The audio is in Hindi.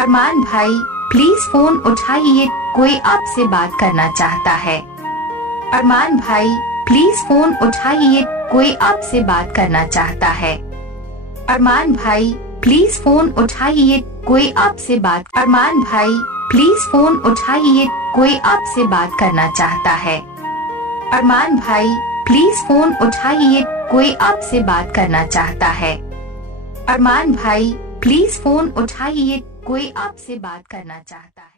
अरमान भाई प्लीज फोन उठाइए, कोई आपसे बात करना चाहता है। अरमान भाई प्लीज फोन उठाइए, कोई आपसे बात करना चाहता है। अरमान भाई प्लीज फोन उठाइए, कोई आपसे बात। अरमान भाई प्लीज फोन उठाइए, कोई आपसे बात करना चाहता है। अरमान भाई प्लीज फोन उठाइए, कोई आपसे बात करना चाहता है। अरमान भाई प्लीज फोन उठाइए, कोई आपसे बात करना चाहता है।